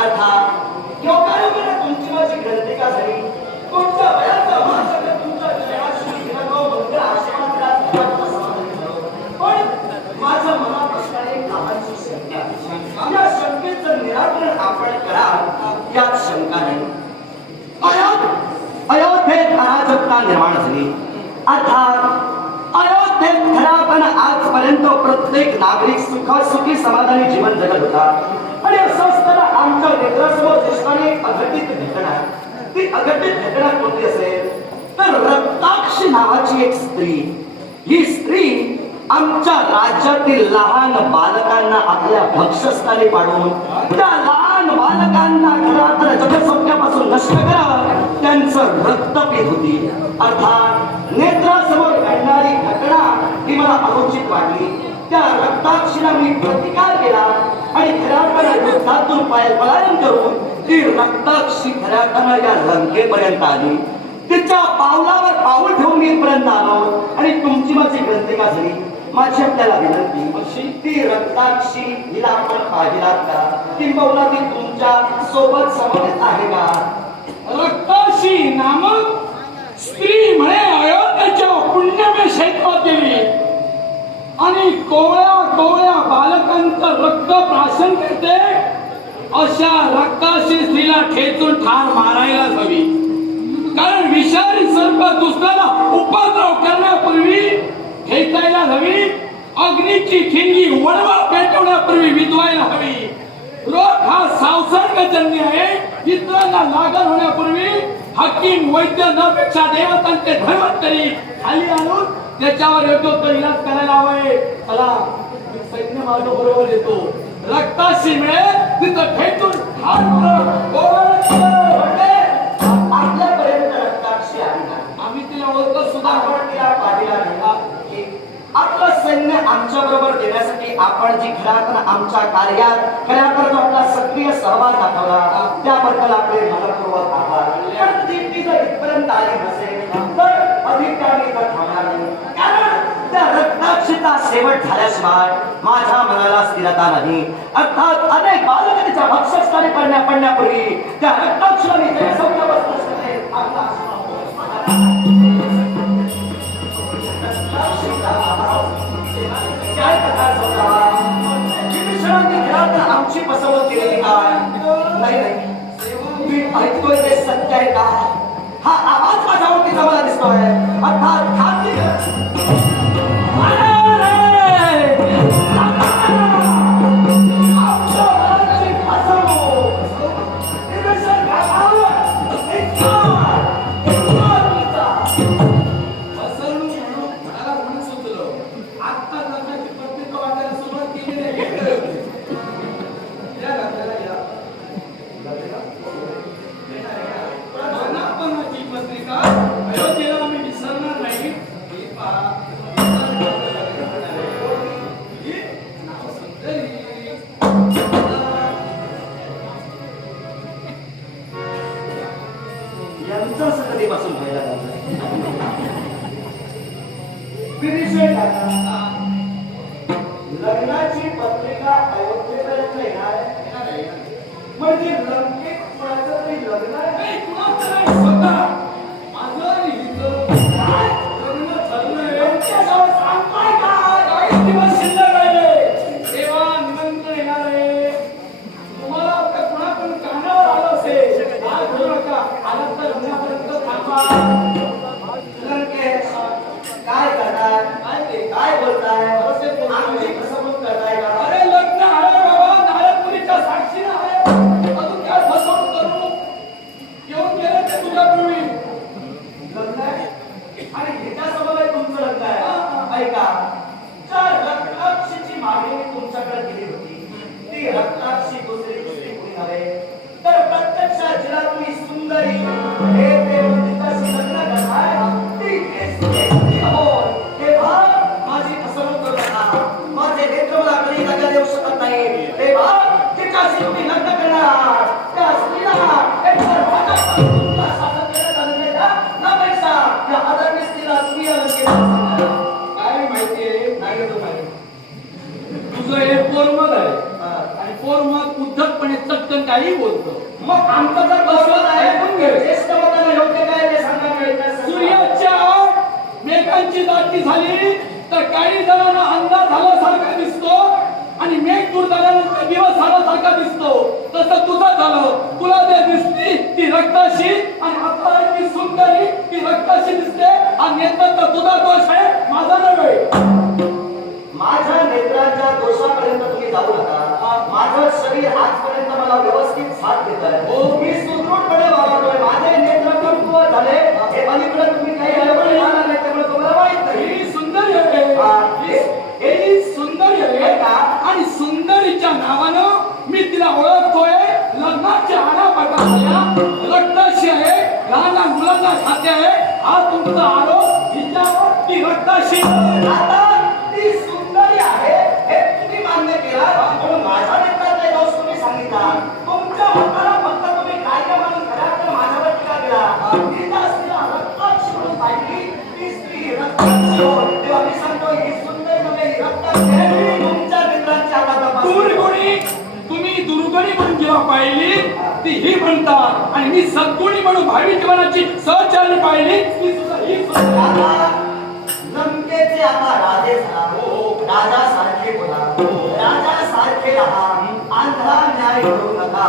अर्थात योगायोगाने तुमची माझी ग्रंथिका झाली. तुमच्या वयाचा महाशब्द तुमच्या जयाशी मंगळ आशीर्वादात समाधान झालो. पण माझ्या मनात असणारी कामाची शंका, या शंकेचं निराकरण आपण कराल यात शंका नाही. अयोध्येत अराजकता निर्माण झाली. अर्थात अयोध्येत खरापण आजपर्यंत प्रत्येक नागरिक सुखी समाधानी जीवन जगत होता. आणि असं असताना आमच्या नेत्रासमोर दिसणारी एक अघटित घटना, ती अघटित घटना कोणती असेल तर रक्ताक्षी नावाची एक स्त्री. ही स्त्री आमच्या राज्यातील लहान बालकांना आपल्या भक्षस्थानी पाडून त्या लहान बालकांना घरात जगसौख्यापासून नष्ट करत त्यांचं रक्त पीत होती. अर्थात नेत्रासमोर घडणारी घटना ही मला अनुचित वाटली. त्या रक्ताक्षीला मी प्रतिकार केला आणि खऱ्यापणा युद्धातून पलायन करून ती रक्ताक्षी खऱ्यापणा या लंकेपर्यंत आली. तिच्या पावलावर पाऊल ठेवून इथपर्यंत आलो आणि तुमची माझी ग्रंथिका झाली. माझी आपल्याला विनंती, ती रक्ताक्षी हिला आपण पाहिलात का? किंबहुना ती तुमच्या सोबत समवेत आहे का? रक्ताक्षी नामक स्त्री म्हणे अयोध्येच्या पुण्यमे शैत्वात गेली आणि कोवळ्या कोवळ्या बालकांचं रक्त प्राशन करते. अशा रक्ताशी स्त्रीला ठेचून ठार मारायलाच हवी. कारण विषारी सर्प दुसऱ्याला उपद्रव करण्यापूर्वी ठेचायला हवी. अग्नीची ठिणगी वळवा पेटवण्यापूर्वी विधवायला हवी. रोग हा संसर्गजन्य आहे. इतरांना लागण होण्यापूर्वी हकीम वैद्य नपेक्षा देवतांचे धर्मंतरी खाली आणून त्याच्यावर येतो तर इलाज करायला हवाय. चला सैन्य माझ्या बरोबर येतो. रक्ताशी मिळेल तिथं ठेचून आपल्यापर्यंत रक्ताक्षी आली ना, आम्ही तिला ओळखत सुद्धा आपण तिला पाहिला नाही. आपलं सैन्य आमच्या बरोबर देण्यासाठी आपण जी खऱ्यापण आमच्या कार्यात खऱ्यापण आपला सक्रिय सहभाग दाखवला त्याबद्दल आपले मनपूर्वक आभार. पण ती जर इथपर्यंत आली नसेल तर अधिक आम्ही तर थांबणार नाही. कारण त्या रक्ताक्षीचा शेवट झाल्याशिवाय माझ्या मनाला स्थिरता नाही. अर्थात अनेक बालकांच्या भक्षस्थानी पडण्यापूर्वी त्या रक्ताक्षीला मी काय प्रकार होता? आमची फसवणूक केलेली काय? नाही नाही, मी ऐकतोय ते सत्य आहे का? हा आवाज माझ्या ओळखीचा मला दिसतोय. अर्थात कधीपासून व्हायला लग्नाची पत्रिका अयोध्येपर्यंत येणार आहे. म्हणजे लंकेत कोणाचं तरी लग्न आहे. काय करताय? काय बोलताय? आमची फसवणूक करताय काही बोलतो. मग आमचं जर बसवत ऐकून घे. आहे ज्येष्ठ मताला योग्य काय ते सांगा मिळतं. सूर्याच्या मेघांची दाटी झाली तर काही जणांना अंधार झाल्यासारखा दिसतो आणि मेघ दूर झाल्यानंतर दिवस झाल्यासारखा दिसतो. तसं तुझं झालं. तुला जे दिसती ती रक्ताशी आणि आता ती सुंदरी ती रक्ताशी दिसते. आणि नेतृत्व तुझा दोष आहे, माझा नव्हे. माझ्या नेत्रांच्या दोषापर्यंत तुम्ही जाऊ नका. माझं शरीर आजपर्यंत मला व्यवस्थित साथ देत आहे. हो. मी सुदृढपणे वावरतोय. माझे नेत्र कमकुवत झाले हे पलीकडे तुम्ही काही गडबड झाला नाही त्यामुळे तुम्हाला माहित नाही. ही सुंदरी आहे. ही सुंदरी आहे का? आणि सुंदरीच्या नावानं मी तिला ओळखतोय. लग्नाच्या आडापाटा झाल्या, रक्ताशी आहे, लहान लहान मुलांना खाते आहे. हा तुमचा आरोप हिच्यावर ती रक्ताशी. आता ती सुंदरी आहे हे तुम्ही मान्य केला म्हणून माझ्या नेत्राचा दोष तुम्ही सांगितला. तुमच्या मताला फक्त तुम्ही काय मानून करा तर माझ्यावर टीका केला. तिला असलेला रक्ताक्षी म्हणून पाहिली ती स्त्री रक्ताक्षी हो. तेव्हा मी सांगतो ही सुंदरी नव्हे, ही रक्ताक्षी आहे. तुमच्या नेत्रांच्या हातापासून दुर्गुणी तुम्ही दुर्गुणी म्हणून जेव्हा पाहिली ती ही म्हणतात आणि मी सद्गुणी म्हणून भावी जीवनाची सहचारी पाहिली ती सुद्धा ही सुंदरी. आता लंकेचे आता राजे झाला. राजा सारखे बोला, राजा सारखे राहा, आंधळा न्याय करू नका.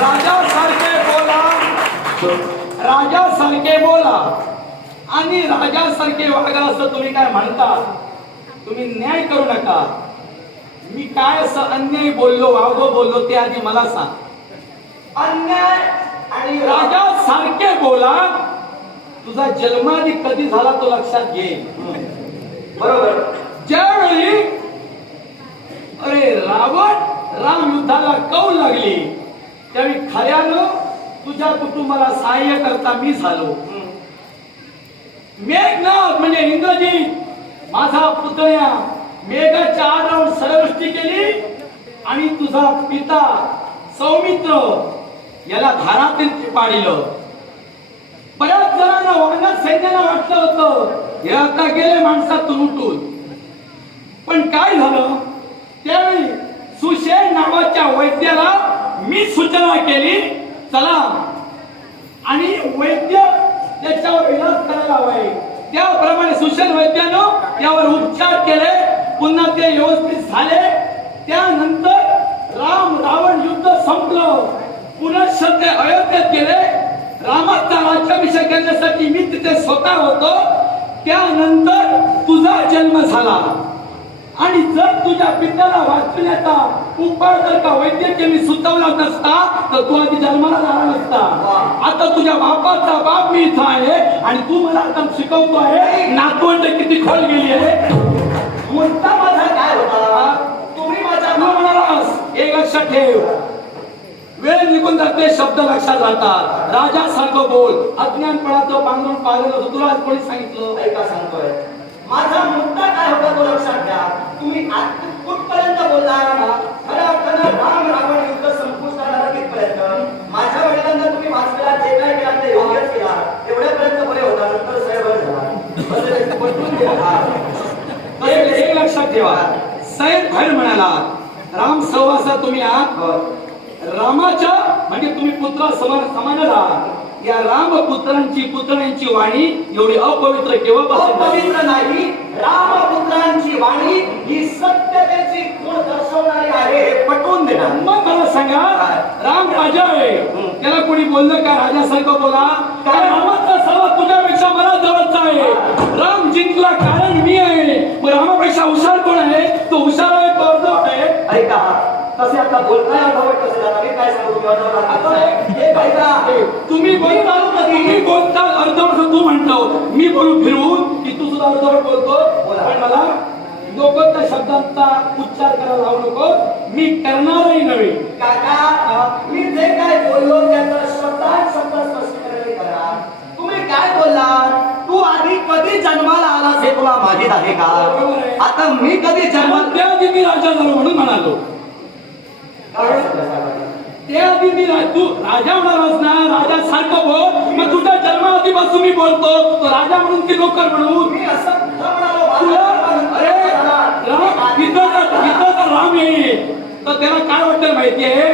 राजा सारखे बोला, राजा सारखे बोला आणि राजा सारखे वागा असं तुम्ही काय म्हणता. तुम्ही न्याय करू नका. मी काय असं अन्याय बोललो वावगो बोललो ते आधी मला सांग. अन्याय आणि राजा सारखे बोला. तुझा जन्माधी कधी झाला तो लक्षात घे. बरोबर. ज्यावेळी अरे राम युद्धाला कौल लागली त्यावेळी खऱ्यानं तुझ्या कुटुंबाला सहाय्य करता मी झालो. मेघनाथ म्हणजे इंद्रजीत माझा पुतण्या मेघाच्या आडावर सर्वृष्टी केली आणि तुझा पिता सौमित्र याला धारातील पाडिलं. बऱ्याच जणांना वानर सैन्याला वाटलं होतं हे आता गेले माणसातून उठून. पण काय झालं त्यावेळी सुशेण नावाच्या वैद्याला मी सूचना केली चला आणि वैद्य त्याच्यावर इलाज करायला हवाय. त्याप्रमाणे सुशेण वैद्यानं त्यावर उपचार केले. पुन्हा ते व्यवस्थित झाले. त्यानंतर राम रावण युद्ध संपलं. पुनश्च ते अयोध्येत गेले. रामाचा राज्याभिषेक करण्यासाठी मी तिथे स्वतः होतो. त्यानंतर तुझा जन्म झाला आणि जर तुझ्या पित्याला वाचविण्याचा उपाय जर का वैद्यकीय मी सुचवला नसता तर तू आधी जन्माला झाला नसता. आता तुझ्या बापाचा बाप मी इथं आहे आणि तू मला आता शिकवतो आहे नातवंड किती खोल गेली आहे. मुद्दा माझा काय होता तुम्ही माझ्या तू म्हणालास एक लक्षात ठेव. वेळ निघून जाते शब्द लक्षात राहतात. राजा सारखं बोल. अज्ञानपणाचं बांधून पाहिलेलं होतं तुला कोणी सांगितलं. ऐका सांगतोय माझा मुद्दा काय होता तो लक्षात घ्या. तुम्ही कुठपर्यंत बोलला खऱ्या अर्थानं राम रावण युद्ध संपुष्टात आलं तिथपर्यंत. माझ्या वडिलांना तुम्ही वाचलेला जे काय केला ते योग्यच केला एवढ्यापर्यंत बरे होता. नंतर सैर झाला पटवून गेला. एक लक्षात ठेवा. सैद भैर म्हणाला राम सहवासा तुम्ही आहात. रामाच्या म्हणजे तुम्ही पुत्रा समान राहा. या रामपुत्रांची पुतण्यांची वाणी एवढी अपवित्र केव्हापासून पवित्र नाही. रामपुत्रांची वाणी ही सत्यतेची गुण दर्शवणारी आहे हे पटवून देणार. मग मला सांगा राम राजा आहे त्याला कोणी बोललं का राजासारखं बोला. काय रामाचा सल्ला तुझ्यापेक्षा मला जवळचा आहे. राम जिंकला कारण मी आहे. मग रामापेक्षा हुशार कोण आहे. तो हुशार आहे तो अर्धवट आहे. ऐका तसे आता बोलताय अर्धवट कसे जाता मी काय सांगू तुम्ही तुम्ही बोलता अर्धवट तू म्हणतो मी बोलू फिरवून की तू सुद्धा अर्धवट बोलतो. पण मला नको त्या शब्दांचा उच्चार करायला लावू नको. मी करणारही नव्हे. काका मी जे काय बोललो त्याचा शब्द स्पष्टीकरण करा. तुम्ही काय बोलला तू आधी कधी जन्माला आलास हे तुला माहित आहे का. आता मी कधी जन्मात त्याआधी मी राजा झालो म्हणून म्हणालो. त्याआधी मी तू राजा म्हणालास ना राजा सारखं बोल. मग तुझ्या जन्माआधीपासून मी बोलतो तो राजा म्हणून की नोकर म्हणून. मी असं म्हणालो अरे राम येईल तर त्याला काय वाटतं माहितीये,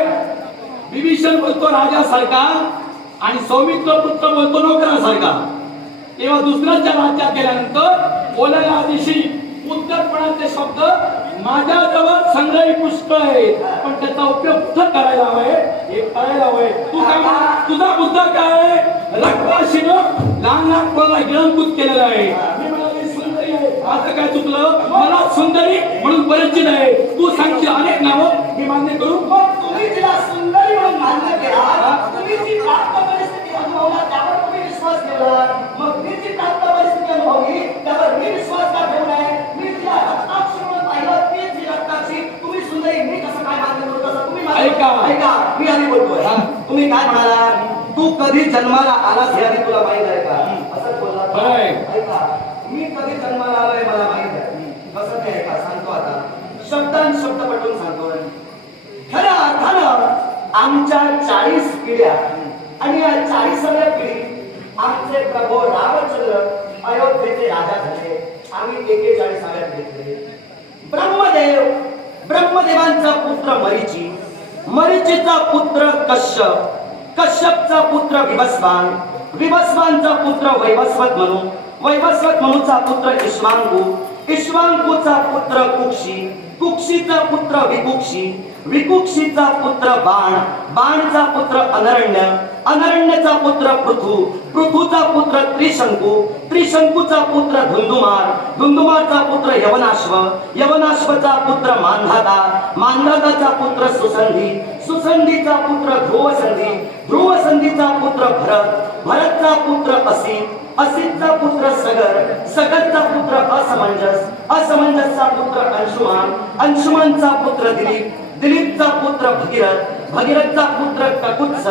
विभीषण बोलतो राजासारखा आणि सौमित्र पुत्र बोलतो नोकरासारखा. तेव्हा दुसऱ्याच्या राज्यात गेल्यानंतर बोलायला आदिशी उद्धटपणाचे शब्द माझ्याजवळ संग्रही पुष्कळ आहेत, पण त्याचा उपयोग कुठं करायला हवाय हे करायला हवंय. तू काय तुझा मुद्दा काय? रक्ताशीनं लहान लहान पोराला गिळंकृत केलेला आहे. मी म्हणाले सुंदरी आहे, आता काय चुकलं? मला सुंदरी म्हणून परिचित आहे. तू सांगशील अनेक नावं मी मान्य करू, पण तुम्ही तिला सुंदरी म्हणून मान्य केला, तुम्ही जी प्राप्त परिस्थिती अनुभवला त्यावर तुम्ही विश्वास ठेवला. मग मी जी प्राप्त परिस्थिती अनुभवली त्यावर मी विश्वास का ठेवू नये? मी तिला रक्ताक्षी म्हणून पाहिलं, ती जी रक्ताक्षी, तुम्ही सुंदरी, मी कसं काय मान्य करू? तसं तुम्ही ऐका, मी आधी बोलतोय. तुम्ही काय म्हणाला? तू कधी जन्माला आलास हे आधी तुला माहित आहे का? असं बोलला. ऐका, मी कधी जन्माला आलोय मला माहित आहे. कसं ते ऐका, सांगतो आता शब्दान शब्द पटवून सांगतोय. खरं अर्थानं आमच्या 40 पिढ्या आणि या 40व्या पिढीत आमचे प्रभू रामचंद्र अयोध्येचे राजा झाले. आम्ही 41व्या पिढीतले. ब्रह्मदेवांचा पुत्र मरीची, मरीचीचा पुत्र कश्यप, कश्यपचा पुत्र विवस्वान, विवस्वानचा पुत्र वैवस्वत मनु, वैवस्वत मनुचा पुत्र इक्ष्वाकु, इक्ष्वाकुचा पुत्र कुक्षी, कुक्षीचा पुत्र विकुक्षी, विकुक्षीचा पुत्र बाण, बाणचा पुत्र अनरण्य, अनरण्यचा पुत्र पृथु, पृथुचा पुत्र त्रिशंकू, त्रिशंकूचा पुत्र धुंदुमार, धुंदुमारचा पुत्र यवनाश्व, यवनाश्वचा पुत्र मांधाता, मांधाताचा पुत्र सुसंधी, सुसंधीचा पुत्र ध्रुवसंधी, ध्रुवसंधीचा पुत्र भरत, भरतचा पुत्र असित, असितचा पुत्र सगर, सगरचा पुत्र असमंजस, असमंजसचा पुत्र अंशुमान, अंशुमानचा पुत्र दिलीप, दिलीपचा पुत्र भगीरथ, भगीरथचा पुत्र ककुत्स,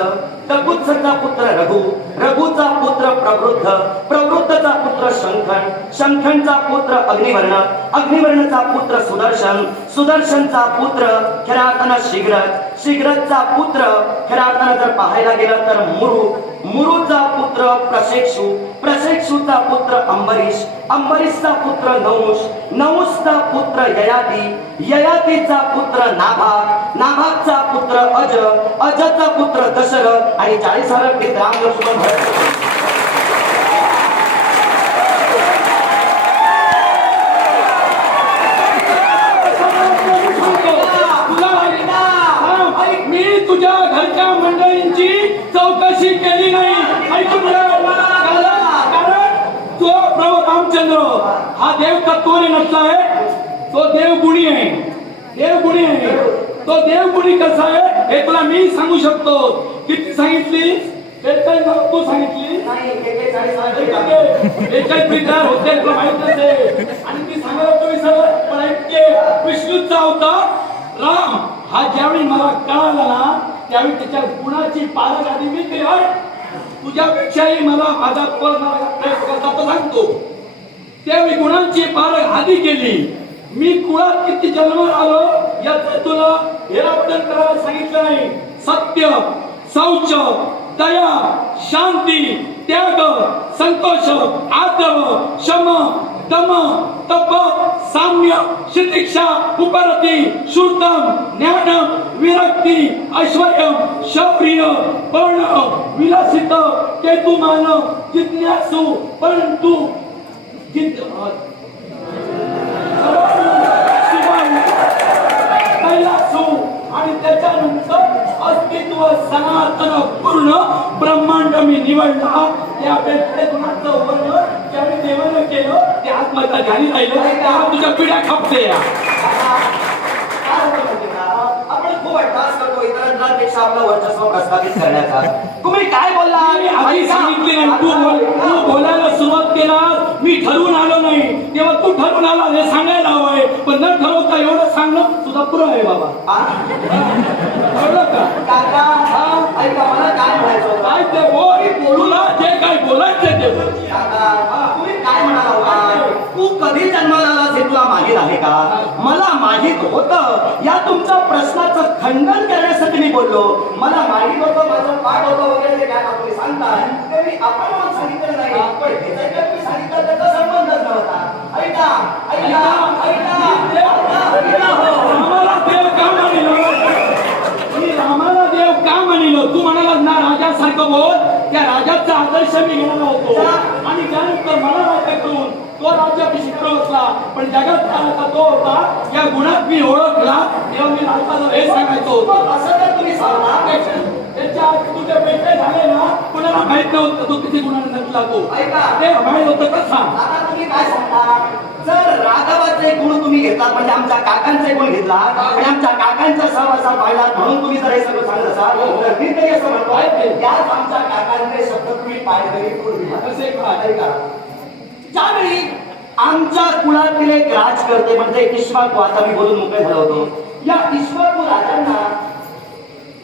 ककुत्सचा पुत्र रघु, रघुचा पुत्र प्रवृद्ध, प्रवृद्धचा पुत्र शंखन, शंखनचा पुत्र अग्निवर्ण, अग्निवर्णचा पुत्र सुदर्शन, सुदर्शनचा पुत्र खऱ्या अर्थानं शीघ्रच, शीघ्रचा पुत्र खऱ्या अर्थानं जर पाहायला गेलं तर मुरु, मुरुचा पुत्र प्रशेक्षु, प्रशेक्षुचा पुत्र अंबरीश, अंबरीशचा पुत्र नहुष, नहुषचा पुत्र ययाति, ययातीचा पुत्र नाभाग, नाभागचा पुत्र अज, अजचा पुत्र दशरथ आणि 40व्या पिढीत राम लक्ष्मण भरत. तुझ्या घरच्या मंडळींची चौकशी केली नाही. ऐकून घ्या. कारण तो प्रभू रामचंद्र हा देव तत्वाने नसलाय, तो देवगुणी आहे. देवगुणी आहे. तो देवगुणी कसा आहे हे तुला मी सांगू शकतो. किती सांगितली? तू सांगितली नाही, 41 होते तुला माहित नसेल. आणि ती सांगायला तुम्ही सगळं पण ऐकते. विष्णूचा अवतार राम हा ज्यावेळी मला कळाला ना त्यावेळी त्याच्या गुणाची पारख आधी मी केली. तुझ्यापेक्षाही मला माझा प्रयत्न सांगतो. त्यावेळी गुणांची पारख आधी केली. मी कुळात किती जन्माला आलो याचं तुला हेरापटन करायला सांगितलं नाही. सत्य, शौच, दया, शांती, त्याग, संतोष, आदर, शम, दम, तप, साम्य, शितिक्षा, उपरती, शूर्तम, ज्ञानम, विरक्ती, ऐश्वर्य, शौर्य, पर्ण, विलासित, केतुमान, जिज्ञासु, परंतु कैलासु आणि त्याच्यानंतर अस्तित्व सनातन पूर्ण ब्रह्मांड मी निवडला. त्या गुणाचं वर्णन ज्यावेळी देवानं केलं ते आत्महत्या झाली राहिलं. तेव्हा तुझ्या पिढ्या खपते. आपण खूप अट्टास करतो इतरांपेक्षा आपलं वर्चस्व प्रस्थापित करण्याचा. तुम्ही काय बोलला? आधी सांगितले नाही. तू बोलायला सुरुवात केला. मी ठरवून आलो नाही तेव्हा तू ठरवून आला हे सांगायला हवंय. पण न ठरवता एवढं सांगणं तुझा पुरं आहे बाबा. कळलं का? काका ऐका, मला काय म्हणायचं होतं? काय ते बोल. तुला जे काय बोलायचं ते बोल. काका तुम्ही काय म्हणाला होता? तू कधी जन्माला आलास हे तुला माहीत आहे का? मला माहीत होतं. या तुमच्या प्रश्नाचं खंडन करण्यासाठी मी बोललो. मला माहीत होतं, माझं पाठ होतं वगैरे जे काय तुम्ही सांगताय ते मी आपण म्हणून सांगितलं नाही. पण हे जे काही तुम्ही सांगितलं त्याचा संबंधच नव्हता. ऐका ऐका ऐका आम्हाला देव काम आणि सारखं बोल. त्या राजाचा आदर्श मी घेणार होतो आणि त्यानंतर मला राज्याकडून तो राज्याभिषेक बसला. पण जगात राजा तो होता, या गुणात मी ओळखला तेव्हा मी राजाला हे सांगायचो. असं तर तुम्ही सांगा. त्याच्या तुझे बेटे झाले ना, कुणाला माहित नव्हतं तो किती गुणाने नटला तो. ऐका. ते माहित होतं का सांग. आता तुम्ही काय सांगता? जर राघवाचे गुण तुम्ही घेतलात म्हणजे आमच्या काकांचे गुण घेतला आणि आमच्या काकांचा सहवासा पाहिला म्हणून तुम्ही जर हे सगळं सांगत असाल तर मी तरी असं म्हणतोय त्याच आमच्या काकांचे शब्द तुम्ही पाहिजे पूर्वी असे काय? ऐका. ज्यावेळी आमच्या कुळातील एक राजकर्ते म्हणजे इक्ष्वाकू, आता मी बोलून मोकळे झालो होतो, या इक्ष्वाकू राजांना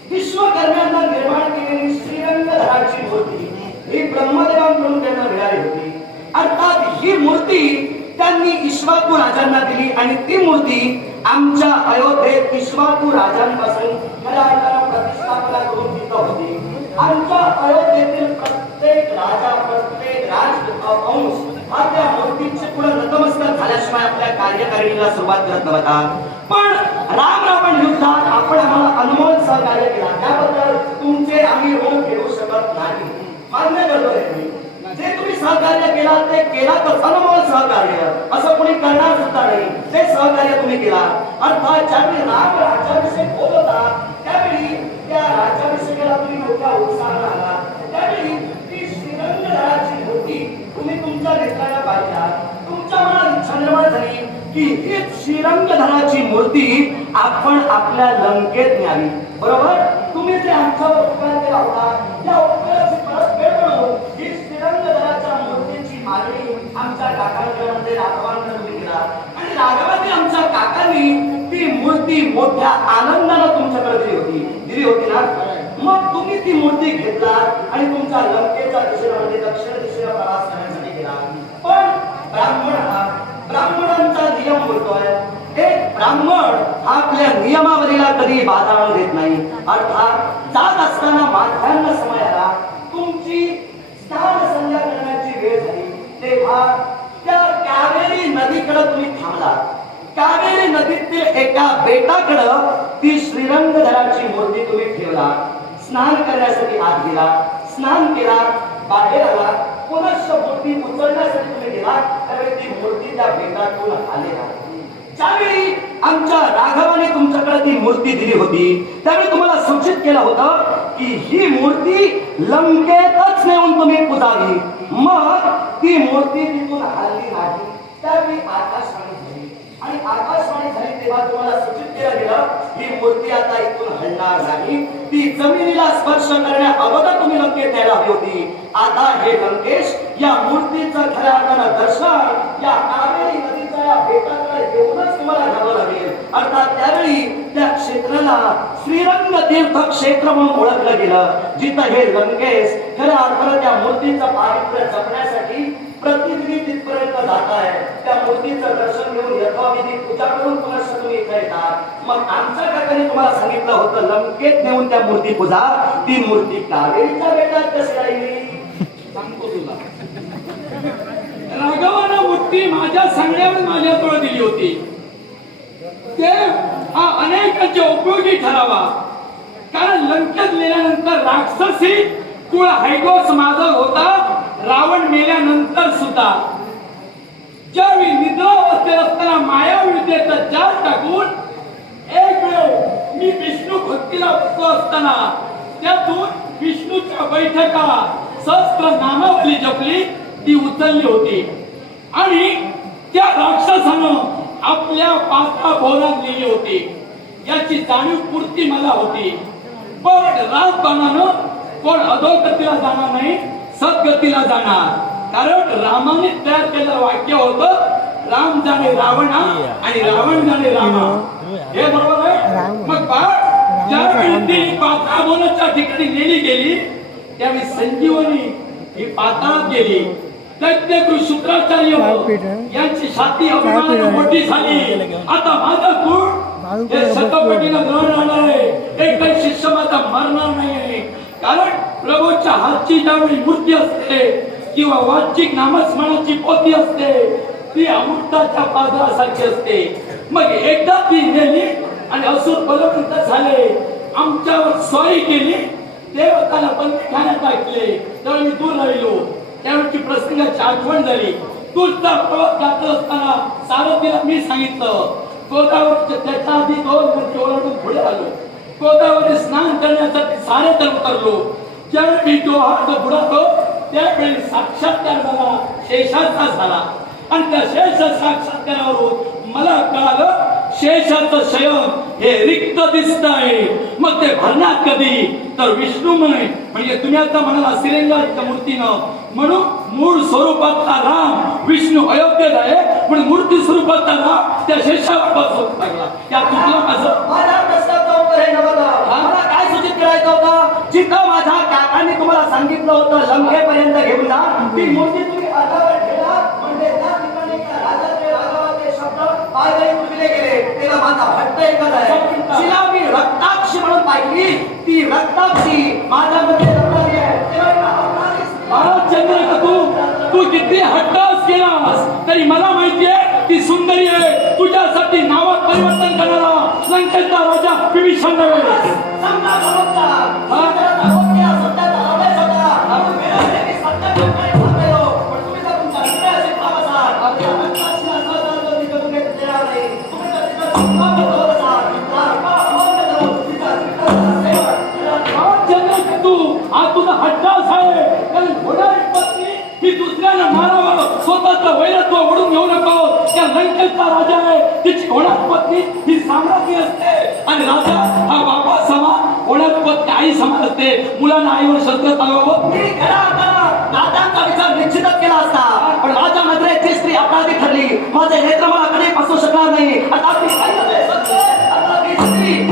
विश्वकर्म्यांना निर्माण केलेली श्रीरंगधराची मूर्ती ही ब्रह्मदेवांकडून त्यांना मिळाली होती. अर्थात ही मूर्ती त्यांनी इक्ष्वाकू राजांना दिली आणि ती मूर्ती आमच्या अयोध्येत इक्ष्वाकू राजांपासून खऱ्या अर्थानं प्रतिष्ठापना करून तिथं होती. आमच्या अयोध्येतील प्रत्येक राजा, प्रत्येक राजवंश हा त्या मूर्तीचे पुढे नतमस्तक झाल्याशिवाय आपल्या कार्यकारिणीला सुरुवात करत नव्हता. पण राम रावण युद्धात आपण आम्हाला अनमोल सहकार्य केला, त्याबद्दल तुमचे आम्ही ऋण घेऊ शकत नाही. मान्य करतोय मी. जे तुम्ही सहकार्य केला ते केला तर अनमोल सहकार्य, असं कोणी करणार सुद्धा नाही. ते सहकार्य तुम्ही केला. अर्थात ज्यावेळी राम राज्याभिषेक होत होता त्यावेळी त्या राज्याभिषेकाला तुम्ही मोठ्या उत्साहाने आला. त्यावेळी ती श्रीरंगधराची मूर्ती तुम्ही तुमच्या नेत्राला पाहिला. तुमच्या मनात इच्छा निर्माण झाली की ही श्रीरंगधराची मूर्ती आपण आपल्या लंकेत न्यावी. बरोबर? तुम्ही जे आमच्यावर उपकार केला होता त्या उपकाराची परतफेड म्हणून ही श्रीरंगधराच्या मूर्तीची मागणी आमच्या काकांकडे म्हणजे राघवांकडे तुम्ही केला आणि राघवांनी आमच्या काकांनी ती मूर्ती मोठ्या आनंदाने तुमच्याकडे दिली होती ना. मग तुम्ही ती मूर्ती घेतला आणि तुमच्या लंकेच्या दिशेला म्हणजे दक्षिण दिशेला प्रवास करण्यासाठी गेला. पण ब्राह्मणांचा नियम बोलतोय, एक ब्राह्मण आपल्या नियमावलीला कधी बाधा देत नाही. अर्थात जात असताना माध्यान्ह समयाला तुमची स्नान संध्या करण्याची वेळ झाली तेव्हा त्या कावेरी नदीकडे तुम्ही थांबला. कावेरी नदीतील एका बेटाकडं ती श्रीरंगधराची मूर्ती तुम्ही ठेवला. स्नान करण्यासाठी आत गेला, स्नान केला, बाहेर आला, पुनश्च मूर्ती उचलण्यासाठी तुम्ही गेला त्यावेळी ती मूर्ती त्या बेटातून आलेला. ज्यावेळी आमच्या राघवाने तुमच्याकडे ती मूर्ती दिली होती त्यावेळी तुम्हाला सूचित केलं होतं की ही मूर्ती लंकेतच नेऊन तुम्ही पुजावी. मग ती मूर्ती तिथून हलली नाही. त्यावेळी आकाशवाणी झाली आणि आकाशवाणी झाली तेव्हा तुम्हाला सूचित केलं गेलं ही मूर्ती आता इथून हलणार नाही. ती जमिनीला स्पर्श करण्या अगोदर तुम्ही लंकेत यायला हवी होती. आता हे लंकेश या मूर्तीचं खऱ्या अर्थानं दर्शन या कावेरी नदीच्या या बेटाकडे येऊनच तुम्हाला घ्यावं लागेल. अर्थात त्यावेळी त्या क्षेत्राला श्रीरंग तीर्थ क्षेत्र म्हणून ओळखलं गेलं, जिथं हे लंकेश खऱ्या अर्थानं त्या मूर्तीचं पावित्र्य जपण्यासाठी प्रतिनिधी तिथपर्यंत जात आहे. त्या मूर्तीचं दर्शन घेऊन यथाविधी पूजा करून पुन्हा तुम्ही इथे येतात. मग आमच्या काकाने तुम्हाला सांगितलं होतं लंकेत नेऊन त्या मूर्ती पूजा. ती मूर्ती कावेरीच्या बेटात कशी राहिली सांगतो तुला. राघवानं मूर्ती माझ्या सांगण्यावर माझ्याजवळ दिली होती. ते हा अनेकांच्या उपयोगी ठरावा. कारण लंकेत गेल्यानंतर राक्षसी कुळ हैगोस माझा होता. रावण मेल्यानंतर सुद्धा ज्यावेळी निद्रा अवस्थेत असताना माया विद्येचा जाल टाकून एक वेळ मी विष्णू भक्तीला बसलो असताना त्यातून विष्णूच्या बैठका सहस्त्र नामावली जपली ती उचलली होती आणि त्या राक्षसानं आपल्या पात्रा भोवरात लिहिली होती. याची जाणीव पूर्ती मला होती. पण राजबाणानं कोण अधोगतीला जाणार नाही, सद्गतीला जाणार. कारण रामाने तयार केलेलं वाक्य होतं राम जाणे रावणा आणि रावण जाणे रामा. हे बरोबर आहे. मग बाळ ज्यावेळी ती पाताळाच्या ठिकाणी नेली गेली त्यावेळी संजीवनी ही पाताळात गेली. तज्ञ शुक्राचार्य यांची छाती अभिमानाने मोठी झाली. आता माझा कुळ हे शतपटीनं ग्रहण राहणार आहे. एकही शिष्य माझा मरणार नाही. कारण प्रभूच्या हातची ज्यावेळी मूर्ती असते किंवा वाचिक नामस्मरणाची पोथी असते ती अमृताच्या पाजरासारखी असते. मग एकदा ती नेली आणि असुर बलवंत झाले, आमच्यावर स्वारी केली. ते होताना पण ठाण्यात ऐकले तेव्हा मी दूर राहिलो त्यावेळची प्रसंगाची आठवण झाली तुझा प्रवास जात असताना सारथीला मी सांगितलं गोदावरीच्या त्याच्या आधी 2 मिनिटे ओलांडून पुढे आलो गोदावरी स्नान करण्यासाठी सारे तर उतरलो ज्यावेळी मी तो हात बुडालो त्यावेळी साक्षात्कार झाला शेषाचा झाला आणि त्या शेष साक्षात्कारावरून मला कळालं शेषाचं शयन हे रिक्त दिसत आहे मग ते भरणार कधी तर विष्णूमय म्हणजे तुम्ही आता म्हणाला श्रीरंगाच्या मूर्तीनं म्हणून मूळ स्वरूपातला राम विष्णू अयोध्येत आहे पण मूर्ती स्वरूपातला राम त्या शेषावर बसवत लागला या तुला माझं माझ्या प्रश्नाचं उत्तर हे नव्हतं मला काय सूचित करायचं होतं जिथं माझ्या काकांनी तुम्हाला सांगितलं होतं लंकेपर्यंत घेऊन जा ती मूर्ती तुम्ही अर्धावर ठेवा म्हणजे त्या ठिकाणी राजाचे रागावाचे शब्द पायदळी तुटले गेले तेव्हा माझा हट्ट एकच आहे तिला मी रक्ताक्षी म्हणून पाहिली ती रक्ताक्षी माझ्यामध्ये रमणारी आहे तेव्हा महाराज चंद्र का तू किती हट्टास केलास तरी मला माहितीये ती सुंदरी आहे तुझ्यासाठी नावात परिवर्तन करणारा लंकेचा राजा विभीषण नव्हे समजा समजता आज तुझा हट्टास आहे कारण घोडारी पत्नी ही दुसऱ्याला मारावं स्वतःचं वैरत्व ओढून घेऊ नको त्या लंकेचा राजा आहे तिची घोडारी पत्नी ही साम्राज्ञी असते आणि राजा हा बाबा समान घोडारी पत्नी आई समान असते मुलांना आईवर शस्त्र चालवावं मी राजांचा विचार निश्चितच केला असता पण माझ्या नजरेची स्त्री अपराधी ठरली माझे नेत्र मला कधी फसवू शकणार नाही आता मी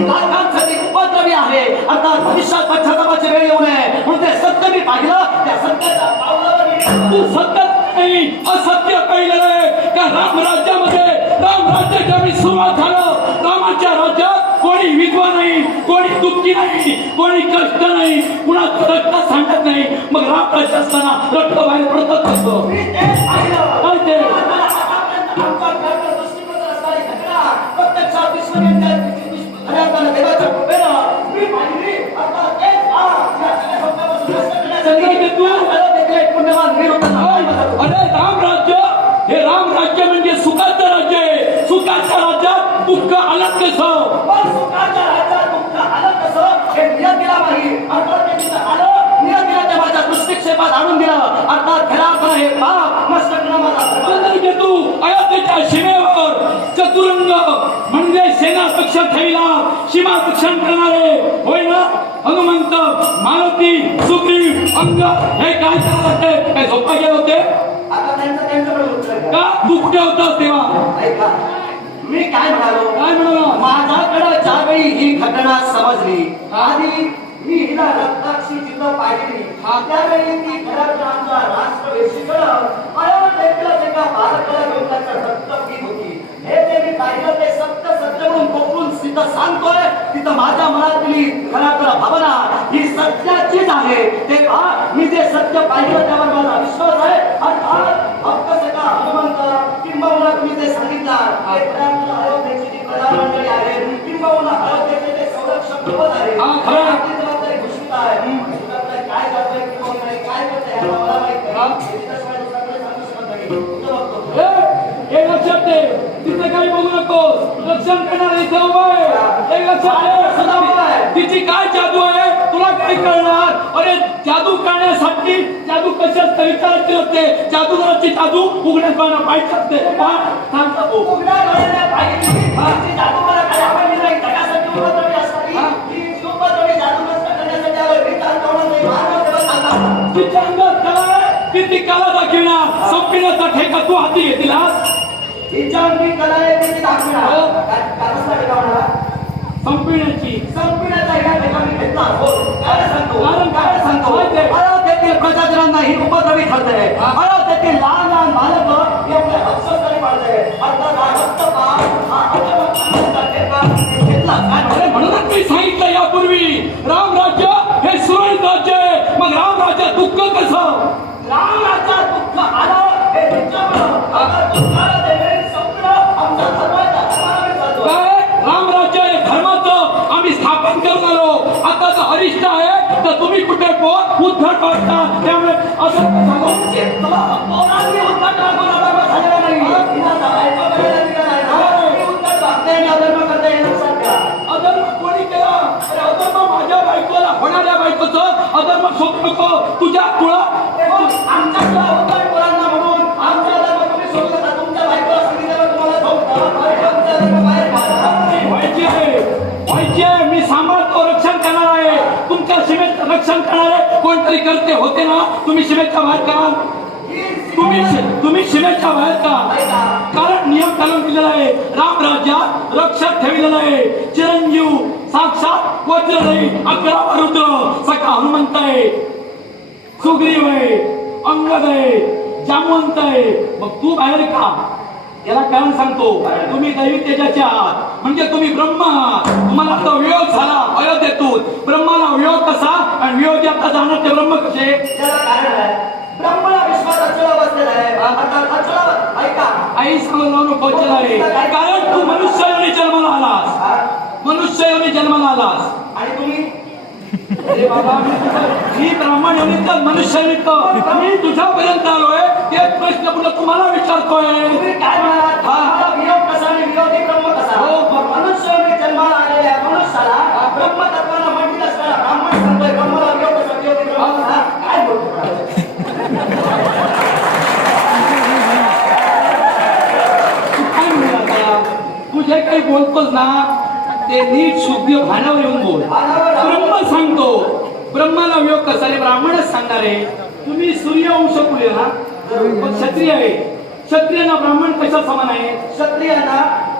लाखांसाठी उपद्रवी आहे आता भविष्यात पश्चातापाची वेळ येऊ नये म्हणून ते सत्य मी पाहिलं त्या सत्याच्या पावलावर तू सत्य नाही असत्य पाहिलं आहे का रामराज्यामध्ये रामराज्याच्या मी सुरुवात झालं रामाच्या राज्यात कोणी विधवा नाही कोणी दुःखी नाही कोणी कष्ट नाही कुणाचं रक्त सांगत नाही मग रामराज्य असताना रक्त बाहेर पडतच असतो मी तेच पाहिलं काय ते प्रत्यक्षात विश्वविद्यालय देवाच्या कृपेनं मी पाहिली आता तेच अरे राम राज्य हे राम राज्य म्हणजे सुखाचं राज्य आहे सुखाच्या राज्यात दुःख आलं कसं सुखाच्या राज्यात दुःख आलं कसं हे नियतीला नाही अर्थात ते तिथं आलं नियतीला ते माझ्या दृष्टिक्षेपात आणून दिलं अर्थात खराब हे पाप नष्ट करणं माझा तू अयोध्येच्या सीमेवर चतुरंग म्हणजे सेना पक्ष ठेवला सीमा रक्षण करणारे होय ना हनुमंत मारुती सुग्रीव अंग हे काय करत होते काय झोपा गेले होते आता त्यांच्याकडे उत्तर द्या. का तू कुठे होतास तेव्हा ऐका मी काय म्हणालो माझ्याकडे ज्यावेळी ही घटना समजली आधी मी हिला रक्ताक्षी जिथं पाहिली त्यावेळी ती घराच्या आमच्या राष्ट्रवेशीकडं अयोध्येतल्या एका बालकाला घेऊन त्याचं रक्त पीत होती हे जे मी पाहिलं ते सत्य सत्य म्हणून कोकणून तिथं सांगतोय तिथं माझ्या मनातली खरा भावना ही सत्याचीच आहे तेव्हा मी जे सत्य पाहिलं त्यावर माझा विश्वास आहे अर्थात अवकाश एका हनुमंत किंबहुना तुम्ही जे सांगितलं ते खऱ्या अयोध्येची जी प्रधानमंत्री आहे किंबहुना अयोध्येचे जे संरक्षक प्रबोध आहे आपली जबाबदारी घोषित आहे काय करतोय किंवा काय करतोय ह्याला मला माहित नाही त्याच्याशिवाय दुसऱ्याकडे सांगू शकत नाही तुझं बघतो हे लक्षात ठे तिथे काही बघू नकोस रक्षण करणार इथे उभं आहे हे लक्षात ठेव तिची काय जादू आहे तुला काय कळणार अरे जादू करण्यासाठी जादू कशाच विचारायचे होते जादूगराची जादू उघड्यात पाहिजे असते सांगतो उघड्या डोळ्याने पाहिली जादू मला काय आवडली नाही जगासाठी उपद्रवी असणारी ही उपद्रवी जादू नष्ट करण्यासाठी आलोय मी काय कळणार नाही मानव देवा सांगा तिच्या अंगात कला किती कला दाखविणार संपण्याचा ठेका तू हाती घेतलास हिच्या अंगी कला आहे ते दाखविणार काय ठेका संपण्याची संपण्याचा ह्या ठेका मी घेतला हो काय सांगतो कारण काय सांगतो अयोध्येतील प्रजाजनांना ही उपद्रवी ठरते अयोध्येतील लहान लहान बालक हे आपल्या हक्कासाठी पाळते अर्थात हा हक्क हा ठेका घेतला अरे म्हणूनच मी सांगितलं यापूर्वी राम राज्य हे सुरळीत राज्य आहे मग राम राज्य दुःख कसं राम राज्यात दुःख आलं हे तुमच्यामुळं अगर दुःख आलं ते वेळी संपलं आमचा धर्माचा धर्माला चालतो काय राम राज्य हे धर्माचं आम्ही स्थापन करून आलो आता तर अरिष्ट आहे तर तुम्ही उद्धट वाटतात. त्यामुळे असं पोरांनी उद्धट वागून अधर्म झालेला नाही. तिला बायको करायला निघालाय ना, ती उद्धट वागते आणि अधर्म करते हे लक्षात घ्या. अधर्म कोणी केला? अरे अधर्म माझ्या बायकोला होणाऱ्या बायकोचं अधर्म शोधू नको. तुझ्या कुळात आमच्या उद्धट पोरांना म्हणून आमचा अधर्म तुम्ही सोडू नका. तुमच्या बायकोला सांगितल्यावर तुम्हाला तुमचा अधर्म बाहेर काढा. व्हायचे मी सांभाळतो, रक्षण करणार आहे. तुमच्या सीमेचं रक्षण करणारे कोणतरी करते होते ना. तुम्ही सीमेच्या बाहेर का? तुम्ही सीमेच्या बाहेर का? कारण नियम घालून दिलेला आहे. राम राज्यात रक्षक ठेवलेलं आहे. चिरंजीव साक्षात वज्रलयी 11 रुद्र सखा हनुमंत आहे, सुग्रीव आहे, अंगद आहे, जामवंत आहे. मग तू बाहेर का? याला कारण सांगतो. तुम्ही दैवी तेजाचे आहात, म्हणजे तुम्ही ब्रह्म आहात. तुम्हाला तो वियोग झाला अयोध्येतून. ब्रह्माला वियोग कसा आणि वियोगात जाणार ते ब्रह्म कसे? त्याला कारण आहे. ब्रह्मला विश्वास अचळ बसलेला आहे. अर्थात अचळ ऐका. आई समजून पोहोचला आहे. कारण तू मनुष्य योनी जन्माला आलास. मनुष्य योनी जन्माला आलास. आणि तुम्ही अरे बाबा, मी ब्राह्मण योनीत मनुष्य योनीत मी तुझ्यापर्यंत आलोय. ते प्रश्न पुन्हा तुम्हाला विचारतोय. तुम्ही काय म्हणालात? हा वियोग कसा आणि विरोधी ब्रह्म कसा? मनुष्य योनी जन्माला आलेल्या मनुष्याला ब्रह्मतत्वाला माहिती असताना ब्राह्मण सांगतोय ब्रह्माला वियोग कसा, विरोधी ब्रह्म कसा? काय बोलतो? तू जे काही बोलतोस ना ते नीट शुद्ध भानावर येऊन बोल. ब्रह्म सांगतो. ब्रह्माला वियोग कसा रे? ब्राह्मणच सांगणार आहे. तुम्ही सूर्यवंश कुले ना, पण क्षत्रिय आहे. क्षत्रियांना ब्राह्मण कशा समान आहे? क्षत्रियांना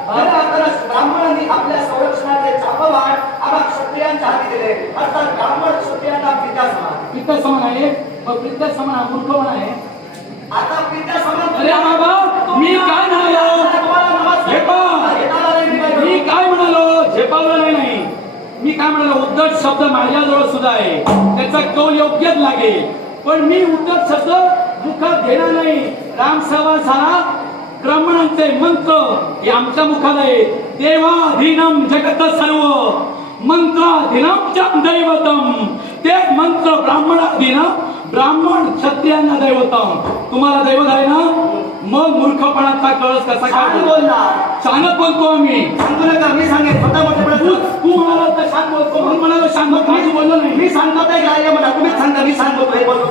ब्राह्मणांनी आपल्या संरक्षणाचे चापवाट आम्हा क्षत्रियांच्या हाती दिले. अर्थात ब्राह्मण क्षत्रियांना पिता समान. पिता समान आहे. मग पिता समान मूर्खपणा आहे. आता पिता समान. अरे बाबा, मी काय म्हणालो? मी काय म्हणालो? झेपावलं नाही. मी काय म्हणालो? उद्धट शब्द माझ्याजवळ सुद्धा आहे. त्याचा कौल योग्यच लागेल. पण मी उद्धट शब्द मुखात घेणार नाही. राम सेवा झाला. ब्राह्मणांचे मंत्र हे आमच्या मुखात आहे. देवाधीनम जगत सर्व मंत्राधीनम दैवतम. ते मंत्र ब्राह्मणाधीन, ब्राह्मण क्षत्रियांना दैवतम. तुम्हाला दैवत आहे ना? मग मूर्खपणाचा कळस कसा काय बोलणार? सांगत बोलतो आम्ही. सांगू नका, मी सांगेन. तू म्हणाला तर सांग बोलतो म्हणून म्हणाला सांग. काही बोललो नाही. मी सांगतो ते काय म्हणा. तुम्हीच सांगा. मी सांगतो हे बोलतो.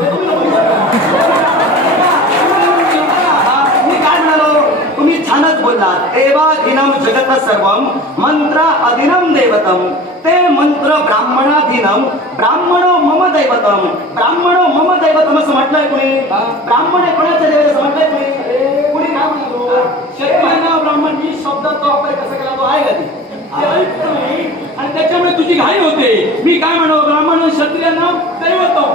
मी काय म्हणालो? तुम्ही छानच बोललात. देवाधीनम जगत सर्वम मंत्र अधीनम देवतम. ते मंत्र ब्राह्मणाधीनम ब्राह्मणो मम दैवतम. ब्राह्मणो मम दैवतम असं म्हटलंय कुणी? ब्राह्मण कोणाचं दैवत असं म्हटलंय कुणी? कुणी काय म्हणालो? शेतकऱ्यांना ब्राह्मण ही शब्दाचा वापर कसा केला तो आहे का ते ऐकत नाही. आणि त्याच्यामुळे तुझी घाई होते. मी काय म्हणालो? ब्राह्मण क्षत्रियांना दैवतम.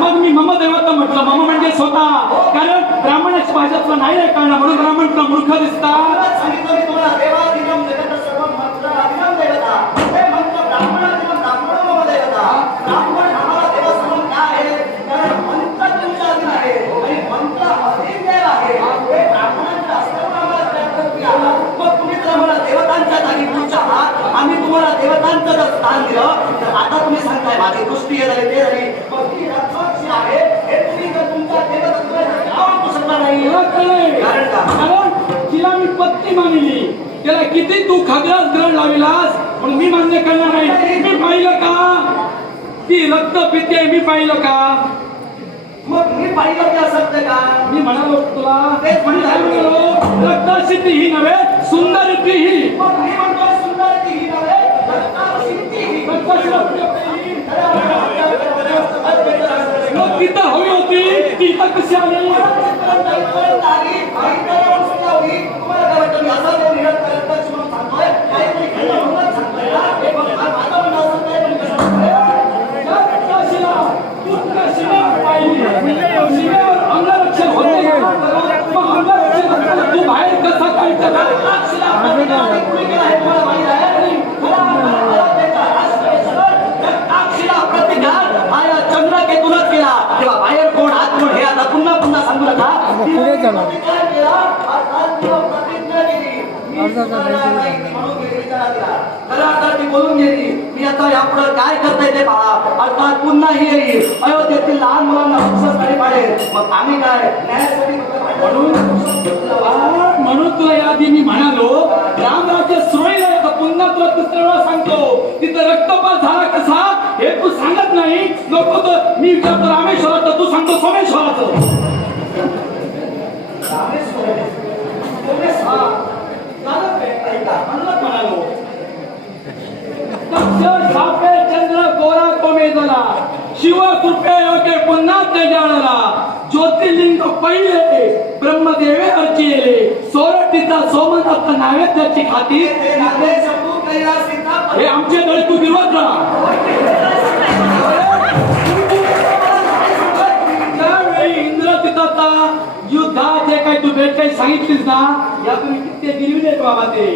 मग मी मम दैवतम म्हटलं. मम म्हणजे स्वतः. कारण ब्राह्मणाच्या भाषेतलं नाही आहे कारण म्हणून ब्राह्मण तुला मूर्ख दिसतात. सांगितलं मी तुम्हाला. देवाधीनम जगत सर्वम मंत्र अधीनम देवता. ते मंत्र ब्राह्मणाधीनम ब्राह्मणो मम दैवता. ब्राह्मण आम्हाला देवसमान का आहे? कारण मंत्र तुमच्या अधीन आहे आणि मंत्र अधीन देव आहे. ते ब्राह्मणांच्या असल्यामुळे आम्हाला प्रयत्न केला. मग तुम्ही तर आम्हाला देवतांच्या जागी पुढच्या आहात. आम्ही तुम्हाला देवतांचं जर स्थान दिलं तर आता तुम्ही सांगताय माझी दृष्टी हे झाली ते झाली. मग ती रक्षक आहे हे तुम्ही जर तुमच्या देवतत्वाला लावू शकता नाही. कारण का? कारण तिला मी पत्नी मानली. त्याला किती तू खग्रास ग्रहण लाविलास म्हणून मी मान्य करणार नाही. मी पाहिलं का ती रक्त पिते? मी पाहिलं का? मग मी पाहिलं ते असत्य का? मी म्हणालो तुला तेच म्हणालो रक्तसिद्धी ही नव्हे सुंदरिती ही. मग मी म्हणतो सुंदरती ही नव्हे रक्तसिद्धी ही. मग तिथं हवी होती ती इथं कशी आली? तुम्हाला काय वाटतं? मी असं तो निरंतर करत म्हणून सांगतोय. काहीतरी घडलं म्हणून सांगतोय ना. हे बघ, माझं म्हणणं असं काय पण कसं सांगतोय? अंगरक्षण होते. मग अंगरक्षण तू बाहेर कसा काय चंद्रकेतूनच केला. तेव्हा बाहेर कोण आत कोण हे आता पुन्हा पुन्हा सांगू नका. मी म्हणून गेली विचारायला. खरं अर्थात ती बोलून गेली, मी आता यापुढे काय करता येते पहा. अर्थात पुन्हा ही येईल, अयोध्येतील लहान मुलांना हक्कच पाडेल. मग आम्ही काय न्यायासाठी म्हणून तुला याआधी मी म्हणालो रामराज्य सुरळीत आहे का. पुन्हा तुला तिसऱ्या वेळा सांगतो तिथं रक्तपात झाला कसा हे तू सांगत नाही. नको तर मी विचारतो रामेश्वराचं, तू सांगतो सोमेश्वराचं. म्हणालो चंद्र कोरा कोमेजला शिव कृपे योगे पुन्हा तेजाळला. ज्योतिर्लिंग पहिले ब्रह्मदेवे अर्चिले सोरटीचा सोमदत्त नैवेद्याची खाती. हे आमचे दळ तू विरोध त्यावेळी इंद्रजिताचा युद्धाचे काही तू भेट काही सांगितलीस ना, या तुम्ही किती गिरविले बाबा ते